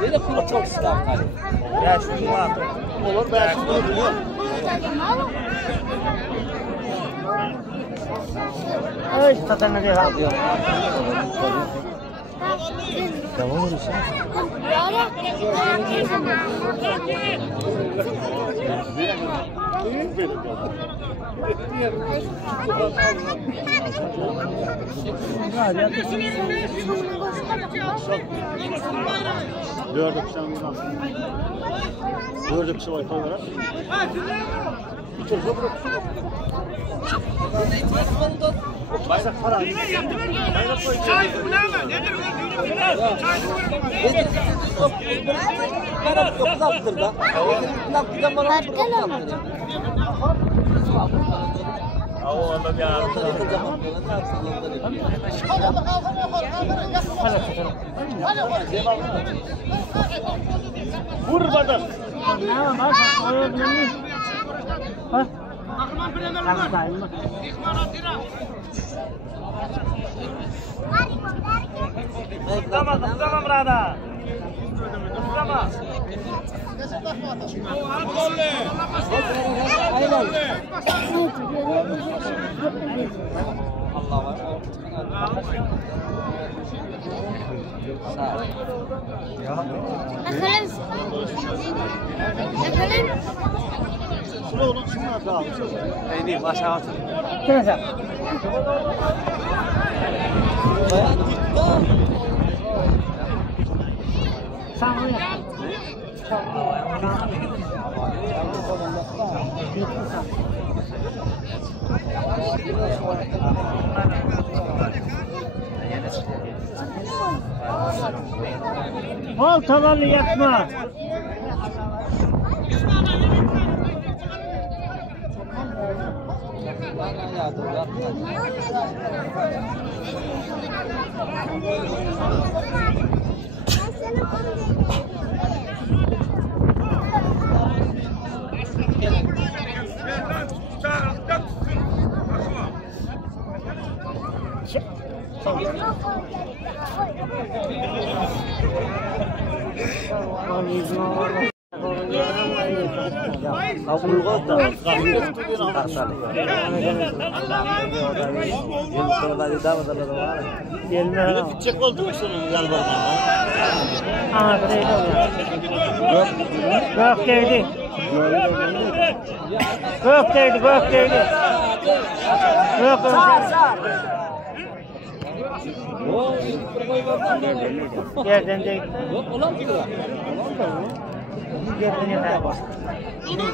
Böyle kuru çok sıcak. Ya şu var. Olur ben şunu biliyorum. Ay tatana diye yapıyor. Tamam mı sen? Dördü kişi var olarak. Bayrak para. Çay kulağına nedir o? Çay vur badak. Tamam brada. Tamam. Allah var. Şunu oğlum şunu da al. Neydi aşağı atın. Kimse? Sen buraya. Oltalarını yakma. Gidecek oldu mu senin yalvarmana? Aa, buraya yok. Yok geldi. Yok geldi, yok geldi. Yok yerden değil. Yok olan ki var. Yerden ne var?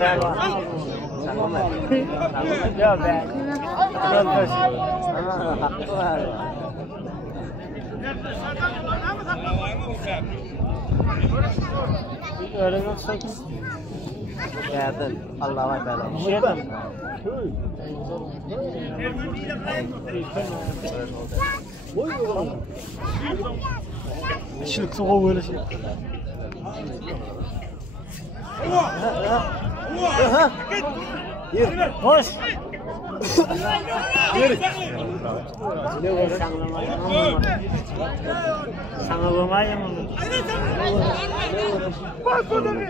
Ne var? Tamam. Yok be. Yok be. Hakkı var. Öyle yoksa geldin. Allah'a emanet. Geldin. Şimdi soğuk böyle şey. Yürü. Hoş. Yürü. Sana vurmayayım onu. Bak burada bir.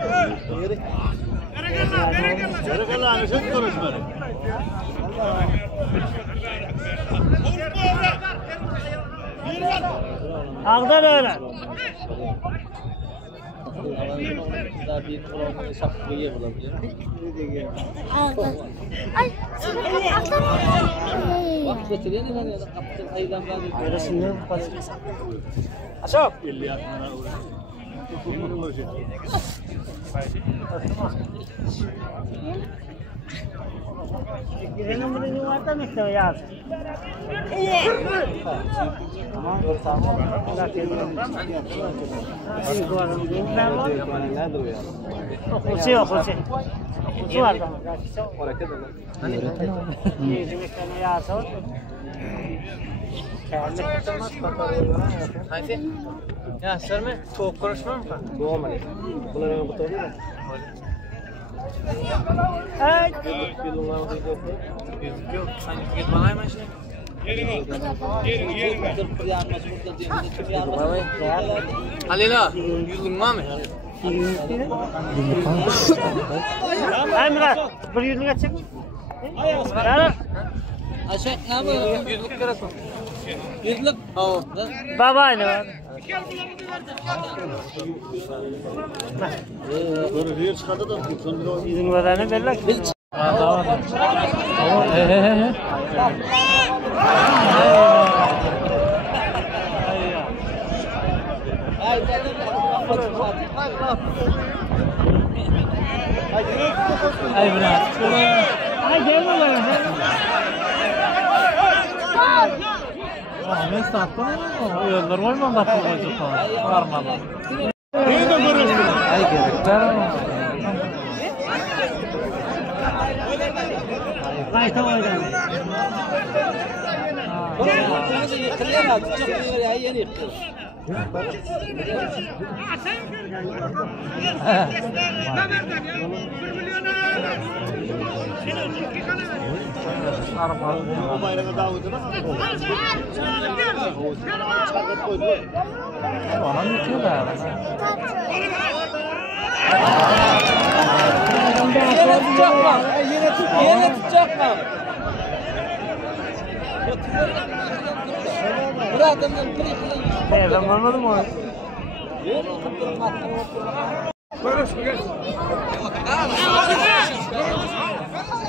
Berekeler, sen konuşma. Ağda böyle. Daha bir program şapkı yiyebilirim. Ay, Bak götürüyor ne var ya kapatın aydan ben. Arasında pas. Aşağı. 50 yaşına uğraşıyor. Girelim bunu yuvardan işte yaz. Tamam, tamam. Allah kerim. Hadi duvarın düğümler var. Okusu. Okusu var da. Oraya kadar. Hani yemeklerine yağsa olur. Kârlık tutmaz, bakarıyor. Haydi. Ya sırmı? Soğuk konuşma mı? Doğum hani. Bunlar öyle kutu oluyor mu? Evet. Yılınlar mı diyecek? Yüzük yok. Sen yüzük etmelayım işte. Halila, yüzün var mı? Emre, bir yüzlüğe çık. Emre. Aşağı ne yapıyor? Yüzlük gerek mi? Yüzlük. Baba aynı var. Böyle bir yer çıkardı da sonra Yüzün vatanı belli. Ay benar. Ay gelme lan. Ne sattın? Yollar var mı bak bu var mı? neyi de görürsün? Ay gerekler. Ay tamam hocam. O bayrağı davet edemem. Çakıp koydular. Bana mı diyorlar? Yine tutacak mı? Bırakın Nereden olmadı mı?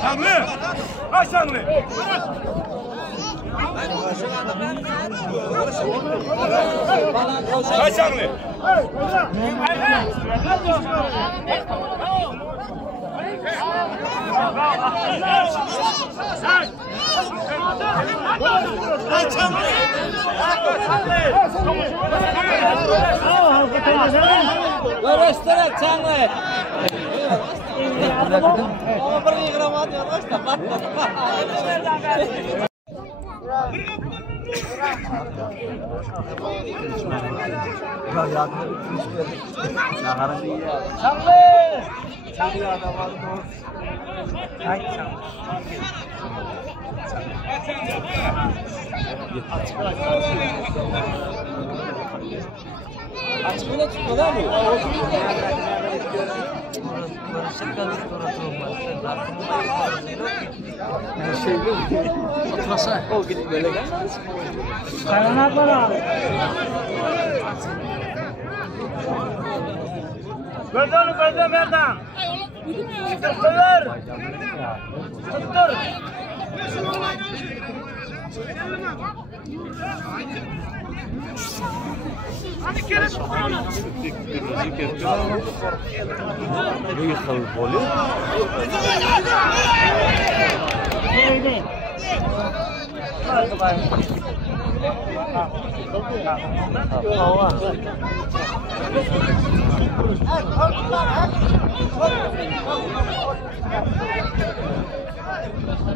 Sanlı! Kaç sanlı? Kaç sanlı? Göreştere çanlı. Ama bir yıkıramadı ya. Açıkına tutmadan mı? Oturasa o gidip böyle gel. Kaynaklar abi. Gözünü gözü verdim. Tuttur. Tuttur. Neydi? Hadi bay.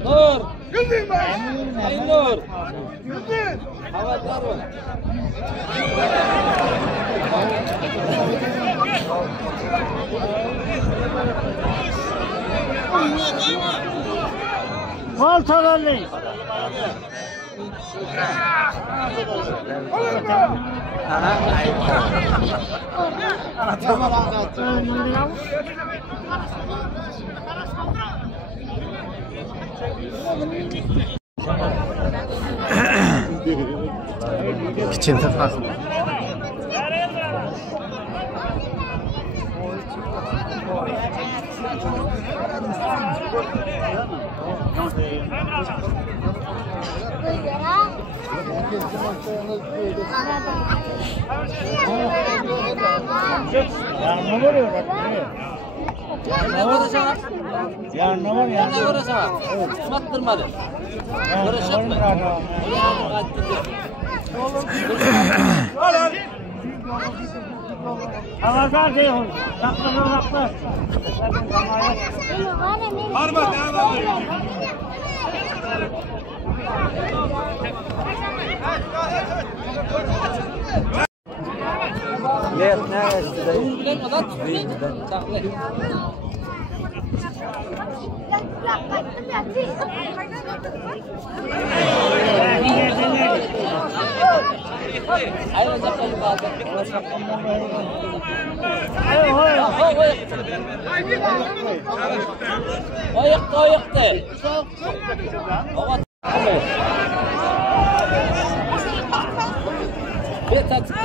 Nur. Ay Nur. Havadar ol. Mal tavalli. Kiçin tafas. Ne var ya? Ne uğraşa? Ya ne var ya? Ne uğraşa? Smattırmadı. Uğraşa mı? Havazar şey oldu. Saklanır saklı. Harman devam ediyor. bilen adam tutmayın. Çaklı. Aynen çaklı kaldı. O yıktı. Bir tatlı.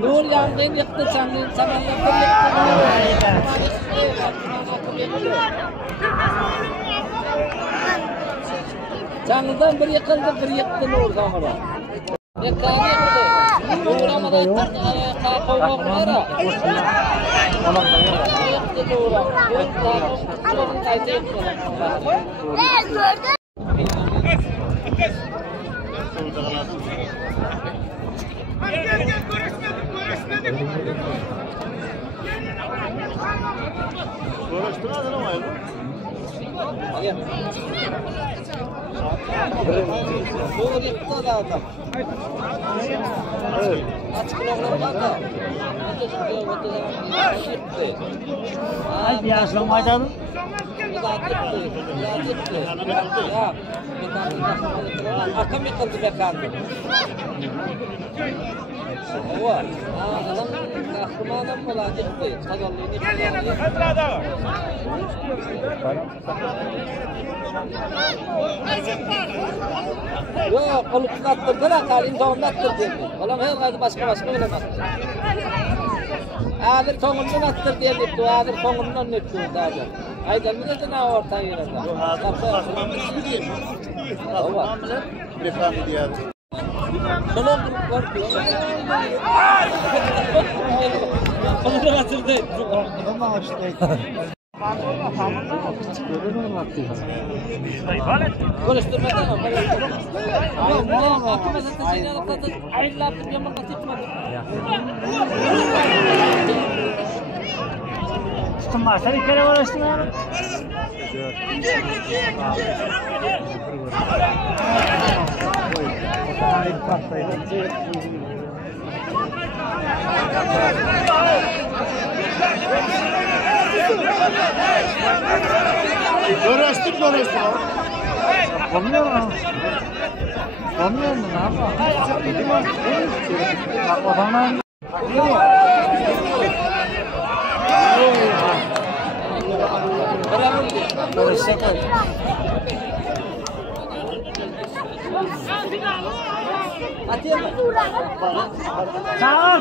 Nur yangın yıktı çangın samanlıkları yıktı. Çangıdan bir yıkıldı bir yıktı Nur sonra. Yıktı. Nur amada yıktı. Kovaklara. Yıktı Nur. Gel görüşmedik. Uğraştırmadın ama ya. Hayır. Doğru yıktı da adam. Evet. Açık kulaklar da. Yıktı. Hadi yaşlı maydanı. Akım yıkıldı be kandı. O adam aklıma adam olan yıktı. Yok, kolu kınattırdı da kalim sonunda attırdı. Oğlum her kaydı başka öyle attı. Ağdır sonundan attır diye dipti. Ağdır sonundan nöptü zaten. Aydan mı dedin ha orta yerinde? Bakmam gibi değil. Bakmam bile. Bekanı diye. Şunun var. Onu atırdı. Konuşturmadan ama. Aynen. Aklıma zaten şeyler atladı. Aynen yaptım yaman katışmadı. Tutma sen bir kere uğraştın abi. Uğraştır. Olmuyor mu? Olmuyor mu? Ne yapalım? Bak o zaman... Atıyor mu? Sağ ol.